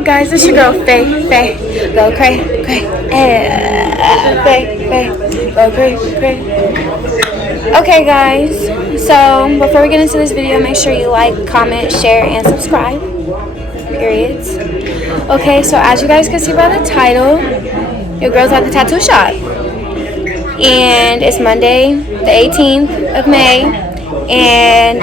up, guys? It's your girl, Faye. Go cray. Faye. Go cray. Okay, guys. So, before we get into this video, make sure you like, comment, share, and subscribe. Periods. Okay, so as you guys can see by the title, your girl's at the tattoo shop. And it's Monday, the 18th of May. And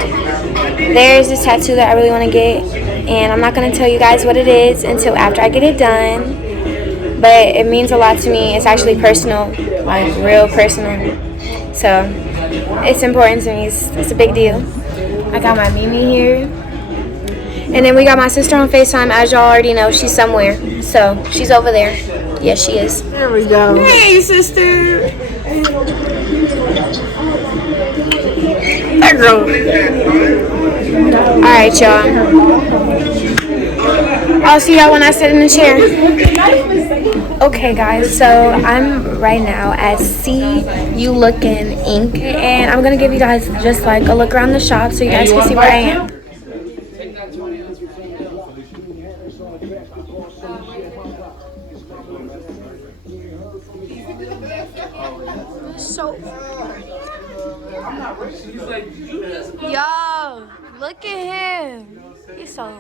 there's this tattoo that I really want to get. And I'm not going to tell you guys what it is until after I get it done. But it means a lot to me. It's actually personal, like real personal. So it's important to me. It's a big deal. I got my Mimi here. And then we got my sister on FaceTime. As y'all already know, she's somewhere. So she's over there. Yes, she is. There we go. Hey, sister. That girl. Alright, y'all. I'll see y'all when I sit in the chair. Okay, guys, so I'm right now at See You Lookin' Inc. And I'm going to give you guys just like a look around the shop so you guys can see where I am. So, yo, look at him. He's so.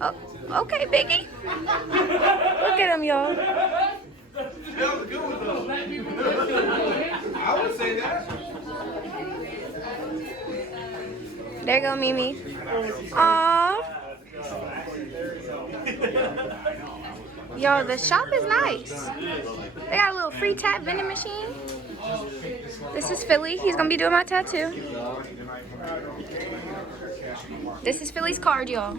Oh, okay, Biggie. Look at him, y'all. That was a good one, though. I would say that. There go Mimi. Aww. Yo, the shop is nice. They got a little free tap vending machine. This is Philly. He's gonna be doing my tattoo. This is Philly's card, y'all.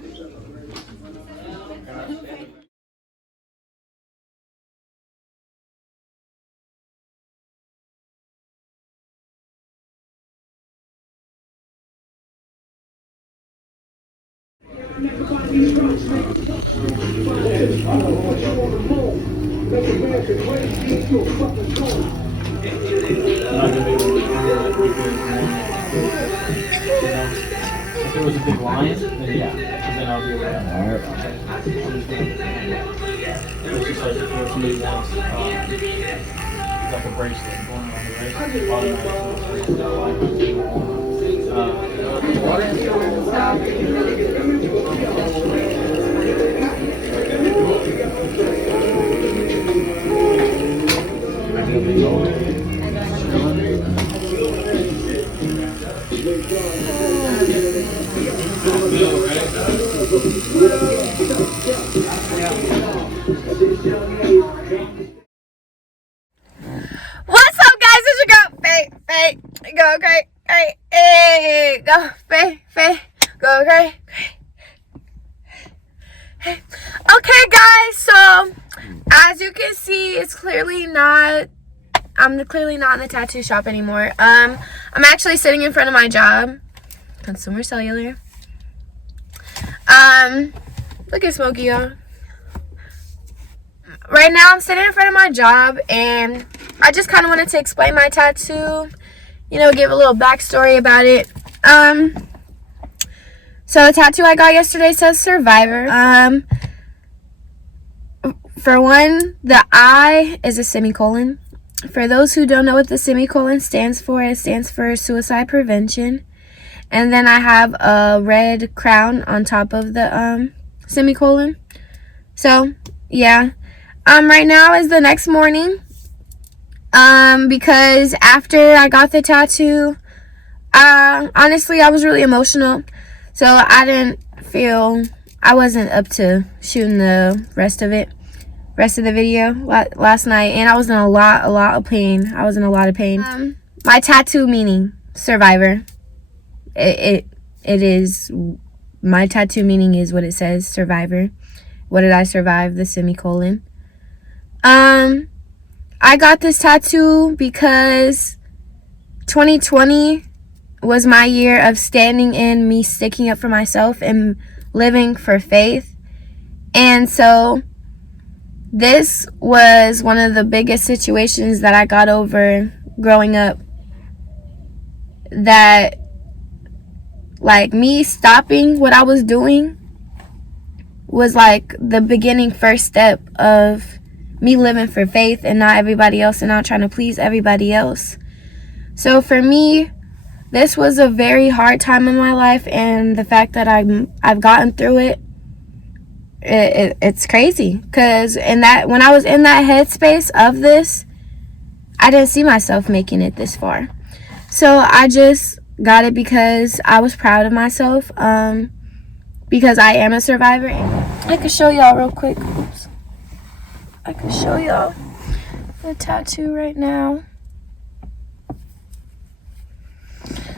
If it was a big lion, then yeah, then I'll be aware. Alright. It's just like if somebody wants like a bracelet going on the wrist, automatically that What's up, guys? It's your girl, Faye. Go cray. Hey, go Faye. Go cray. Hey. Okay, guys. So as you can see, I'm clearly not in the tattoo shop anymore. I'm actually sitting in front of my job, Consumer Cellular. Look at Smokey, y'all. Right now, I'm sitting in front of my job, and I just kind of wanted to explain my tattoo, you know, give a little backstory about it. So the tattoo I got yesterday says Survivor. For one, the I is a semicolon. For those who don't know what the semicolon stands for, it stands for suicide prevention. And then I have a red crown on top of the semicolon. So, yeah. Right now is the next morning. Because after I got the tattoo, honestly, I was really emotional. So I wasn't up to shooting the rest of the video last night. And I was in a lot of pain. My tattoo meaning, Survivor. It is, my tattoo meaning is what it says, Survivor. What did I survive? The semicolon. I got this tattoo because 2020 was my year of standing in, me sticking up for myself and living for faith. And so this was one of the biggest situations that I got over growing up, that like me stopping what I was doing was like the beginning first step of me living for faith and not everybody else and not trying to please everybody else. So for me, this was a very hard time in my life, and the fact that I've gotten through it, it's crazy. Because when I was in that headspace of this, I didn't see myself making it this far. So I just got it because I was proud of myself, because I am a survivor. I can show y'all real quick. Oops. I can show y'all the tattoo right now.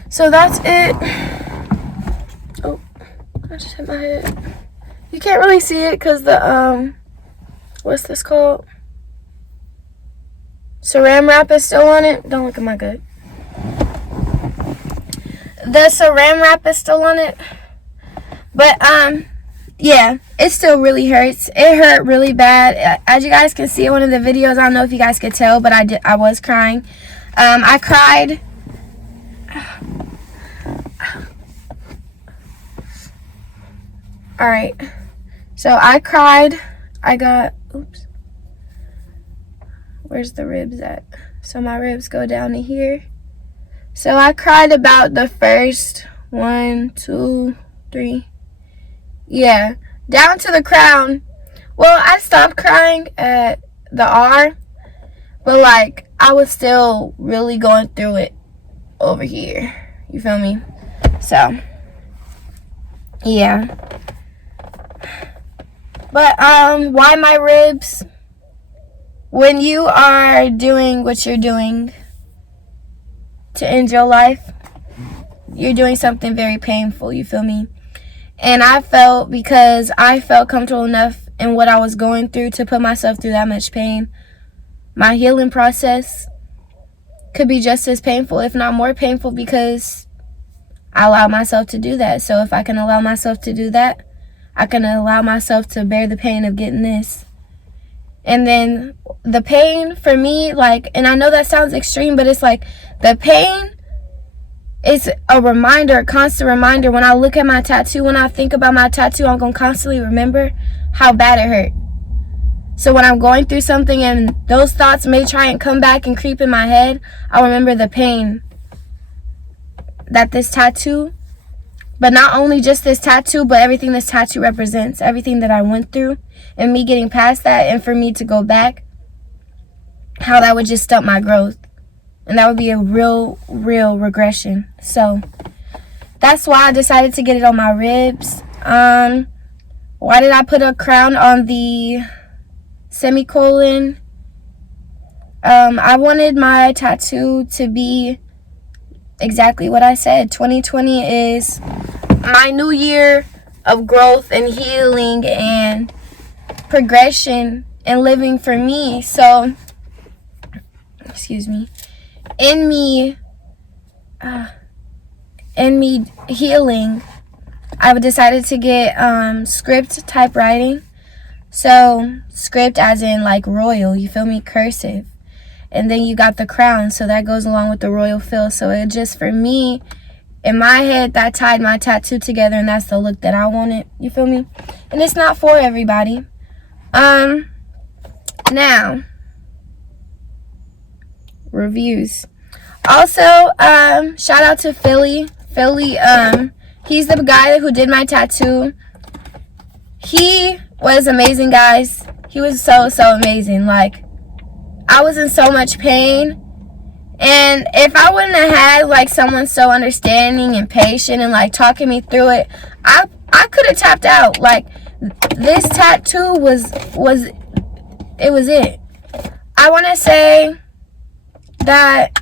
So that's it. Oh, I just hit my head. You can't really see it because the, what's this called? Saran wrap is still on it. Don't look at my gut. The saran wrap is still on it. But, yeah, it still really hurts. It hurt really bad. As you guys can see in one of the videos, I don't know if you guys could tell, but I was crying. I cried. Alright. So I cried. I got, oops. Where's the ribs at? So my ribs go down to here. So I cried about the first 1, 2, 3. Yeah, down to the crown. Well, I stopped crying at the R, but like I was still really going through it over here. You feel me? So, yeah. But why my ribs? When you are doing what you're doing to end your life, you're doing something very painful. You feel me? And because I felt comfortable enough in what I was going through to put myself through that much pain, my healing process could be just as painful, if not more painful, because I allowed myself to do that. So if I can allow myself to do that, I can allow myself to bear the pain of getting this. And then the pain for me, like, and I know that sounds extreme, but it's like the pain, it's a reminder, a constant reminder. When I look at my tattoo, when I think about my tattoo, I'm going to constantly remember how bad it hurt. So when I'm going through something and those thoughts may try and come back and creep in my head, I'll remember the pain that this tattoo, but not only just this tattoo, but everything this tattoo represents, everything that I went through, and me getting past that, and for me to go back, how that would just stunt my growth. And that would be a real regression. So that's why I decided to get it on my ribs. Why did I put a crown on the semicolon? I wanted my tattoo to be exactly what I said. 2020 is my new year of growth and healing and progression and living for me. So, excuse me. In me healing, I've decided to get script typewriting. So script as in like royal, you feel me, cursive. And then you got the crown, so that goes along with the royal feel. So it just, for me, in my head, that tied my tattoo together, and that's the look that I wanted, you feel me? And it's not for everybody. Now, reviews. Also, shout out to Philly. He's the guy who did my tattoo. He was amazing, guys. He was so amazing. Like, I was in so much pain, and if I wouldn't have had like someone so understanding and patient and like talking me through it, I could have tapped out. Like, this tattoo was it. I want to say that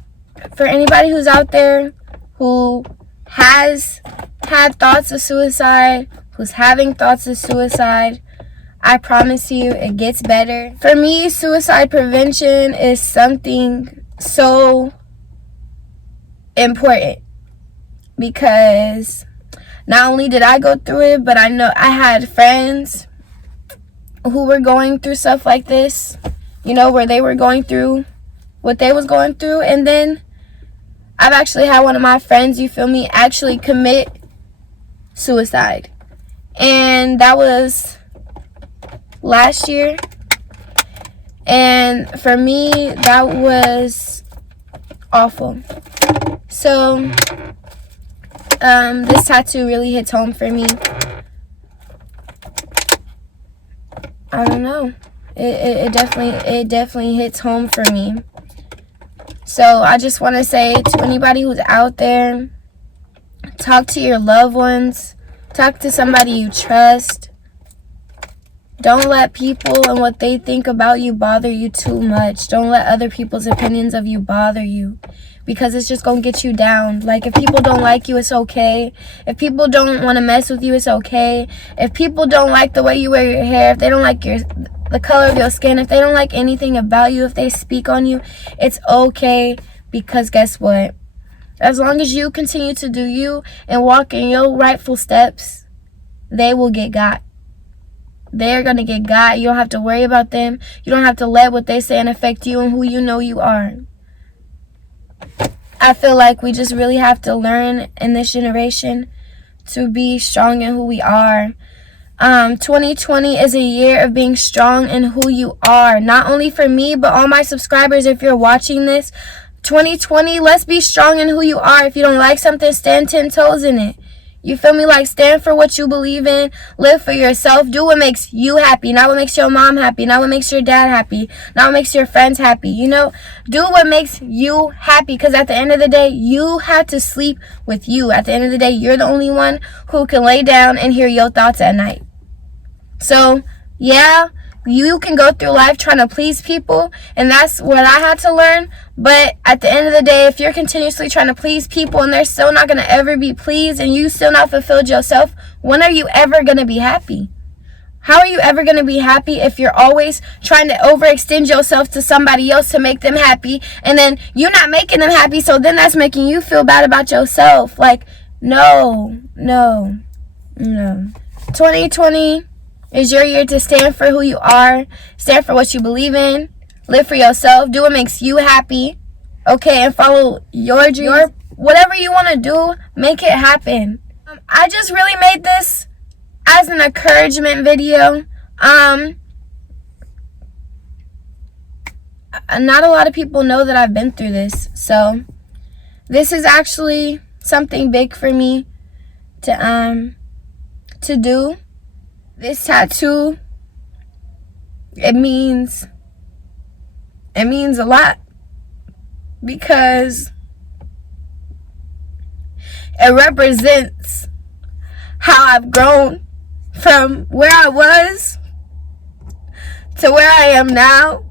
for anybody who's out there who has had thoughts of suicide, who's having thoughts of suicide, I promise you it gets better. For me, suicide prevention is something so important, because not only did I go through it, but I know I had friends who were going through stuff like this, you know, where they were going through what they was going through. And then I've actually had one of my friends, you feel me, actually commit suicide. And that was last year. And for me, that was awful. So, this tattoo really hits home for me. I don't know. It definitely hits home for me. So I just want to say to anybody who's out there, talk to your loved ones. Talk to somebody you trust. Don't let people and what they think about you bother you too much. Don't let other people's opinions of you bother you, because it's just going to get you down. Like, if people don't like you, it's okay. If people don't want to mess with you, it's okay. If people don't like the way you wear your hair, if they don't like the color of your skin, if they don't like anything about you, if they speak on you, it's okay. Because guess what? As long as you continue to do you and walk in your rightful steps, they will get got. They're going to get got. You don't have to worry about them. You don't have to let what they say affect you and who you know you are. I feel like we just really have to learn in this generation to be strong in who we are. 2020 is a year of being strong in who you are. Not only for me, but all my subscribers, if you're watching this. 2020, let's be strong in who you are. If you don't like something, stand 10 toes in it. You feel me? Like, stand for what you believe in. Live for yourself. Do what makes you happy. Not what makes your mom happy. Not what makes your dad happy. Not what makes your friends happy. You know, do what makes you happy. Because at the end of the day, you have to sleep with you. At the end of the day, you're the only one who can lay down and hear your thoughts at night. So, yeah, you can go through life trying to please people. And that's what I had to learn. But at the end of the day, if you're continuously trying to please people and they're still not going to ever be pleased and you still not fulfilled yourself, when are you ever going to be happy? How are you ever going to be happy if you're always trying to overextend yourself to somebody else to make them happy, and then you're not making them happy, so then that's making you feel bad about yourself? Like, no. 2020 is your year to stand for who you are, stand for what you believe in. Live for yourself. Do what makes you happy. Okay, and follow your dreams. Whatever you want to do, make it happen. I just really made this as an encouragement video. Not a lot of people know that I've been through this. So, this is actually something big for me to do. This tattoo, it means a lot, because it represents how I've grown from where I was to where I am now.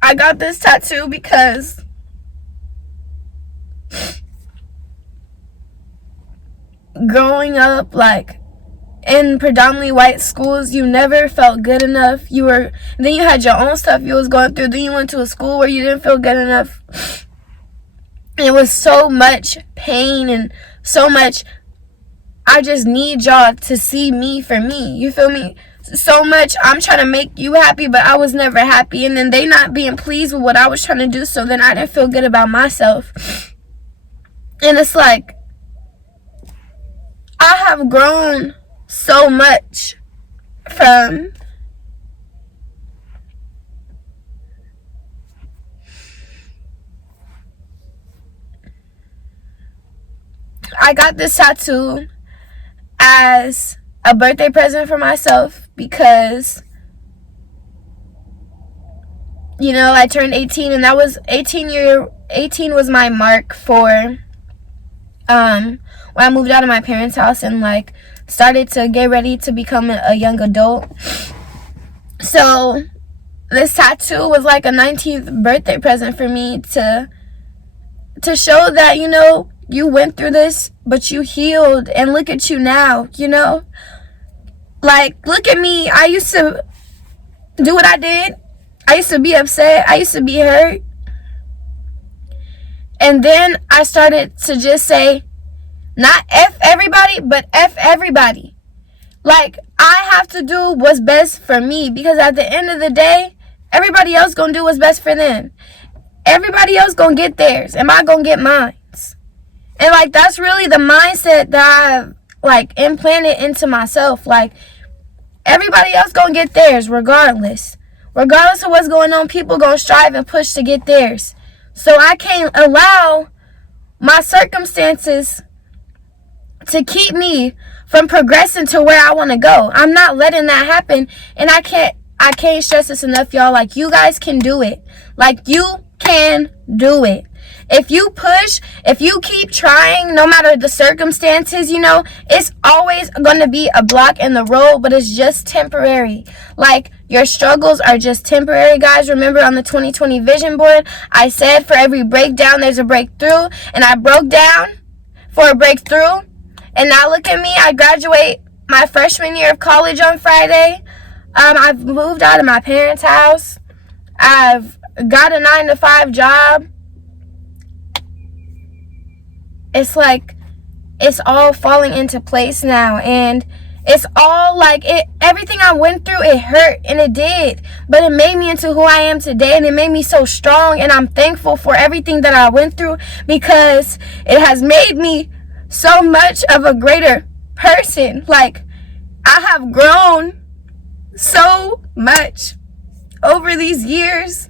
I got this tattoo because growing up, like, in predominantly white schools, you never felt good enough. Then you had your own stuff you was going through. Then you went to a school where you didn't feel good enough. It was so much pain and so much, I just need y'all to see me for me. You feel me? So much, I'm trying to make you happy, but I was never happy. And then they not being pleased with what I was trying to do, so then I didn't feel good about myself. And it's like, I have grown so much from I got this tattoo as a birthday present for myself because, you know, I turned 18, and that was 18 was my mark for when I moved out of my parents' house and like started to get ready to become a young adult. So this tattoo was like a 19th birthday present for me to show that, you know, you went through this, but you healed, and look at you now, you know? Like, look at me. I used to do what I did. I used to be upset. I used to be hurt. And then I started to just say, not F everybody, but F everybody. Like, I have to do what's best for me, because at the end of the day, everybody else gonna do what's best for them. Everybody else gonna get theirs. Am I gonna get mine? And like, that's really the mindset that I've like implanted into myself. Like, everybody else gonna get theirs regardless. Regardless of what's going on, people gonna strive and push to get theirs. So I can't allow my circumstances to keep me from progressing to where I want to go. I'm not letting that happen. And I can't stress this enough, y'all. Like, you guys can do it. Like, you can do it. If you push, if you keep trying, no matter the circumstances, you know, it's always going to be a block in the road, but it's just temporary. Like, your struggles are just temporary, guys. Remember, on the 2020 vision board, I said for every breakdown, there's a breakthrough. And I broke down for a breakthrough. And now look at me. I graduate my freshman year of college on Friday. I've moved out of my parents' house. I've got a 9-to-5 job. It's like, it's all falling into place now. And it's all like, everything I went through, it hurt, and it did. But it made me into who I am today, and it made me so strong. And I'm thankful for everything that I went through, because it has made me so much of a greater person. Like, I have grown so much over these years.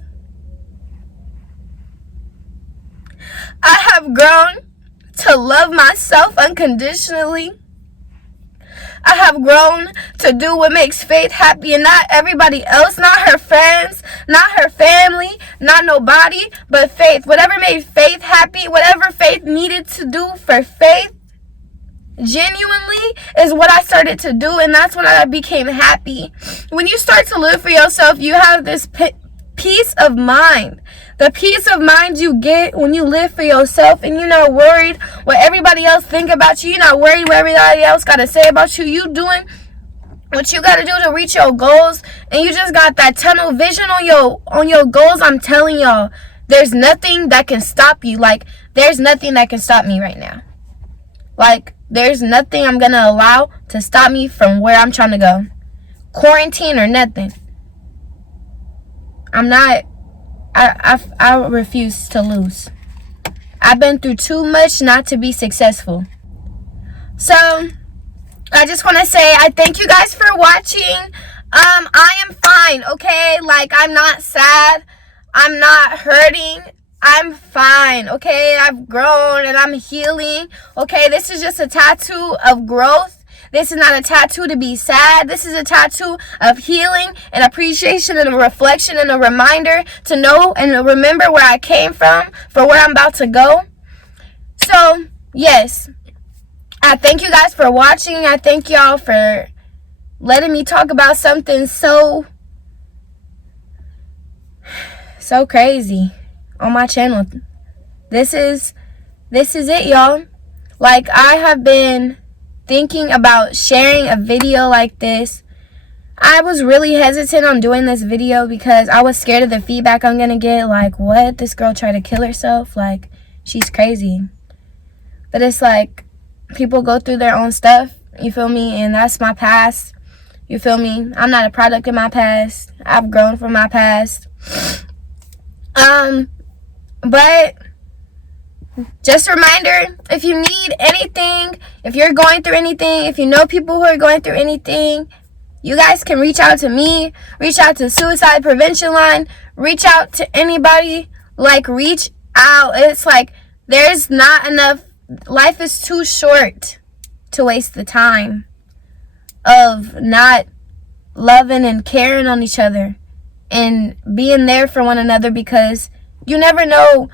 I have grown to love myself unconditionally. I have grown to do what makes Faith happy, and not everybody else, not her friends, not her family, not nobody, but Faith. Whatever made Faith happy, whatever Faith needed to do for Faith, genuinely, is what I started to do, and that's when I became happy. When you start to live for yourself, you have this peace of mind. The peace of mind you get when you live for yourself, and you're not worried what everybody else think about you. You're not worried what everybody else got to say about you. You doing what you got to do to reach your goals, and you just got that tunnel vision on your goals. I'm telling y'all, there's nothing that can stop you. Like, there's nothing that can stop me right now. Like, there's nothing I'm going to allow to stop me from where I'm trying to go. Quarantine or nothing. I'm not, I refuse to lose. I've been through too much not to be successful. So, I just want to say I thank you guys for watching. I am fine, okay? Like, I'm not sad. I'm not hurting. I'm fine, okay? I've grown and I'm healing, okay? This is just a tattoo of growth. This is not a tattoo to be sad. This is a tattoo of healing and appreciation and a reflection and a reminder to know and to remember where I came from for where I'm about to go. So, yes, I thank you guys for watching. I thank y'all for letting me talk about something so crazy on my channel. This is it, y'all. Like, I have been thinking about sharing a video like this. I was really hesitant on doing this video because I was scared of the feedback I'm gonna get. Like, what? This girl tried to kill herself? Like, she's crazy. But it's like, people go through their own stuff, you feel me? And that's my past, you feel me? I'm not a product of my past. I've grown from my past. But just a reminder, if you need anything, if you're going through anything, if you know people who are going through anything, you guys can reach out to me, reach out to Suicide Prevention Line, reach out to anybody. Like, reach out. It's like, there's not enough, life is too short to waste the time of not loving and caring on each other and being there for one another, because you never know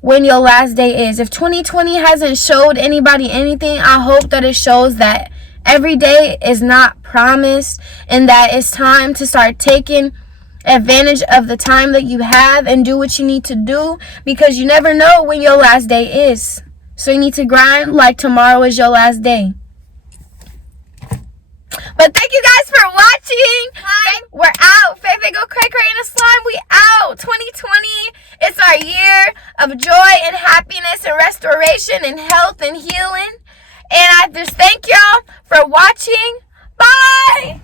when your last day is. If 2020 hasn't showed anybody anything, I hope that it shows that every day is not promised, and that it's time to start taking advantage of the time that you have and do what you need to do, because you never know when your last day is. So you need to grind like tomorrow is your last day. But thank you guys for watching. Hi. We're out. Faith Go Cray Cray in a Slime. We out. 2020. It's our year of joy and happiness and restoration and health and healing. And I just thank y'all for watching. Bye.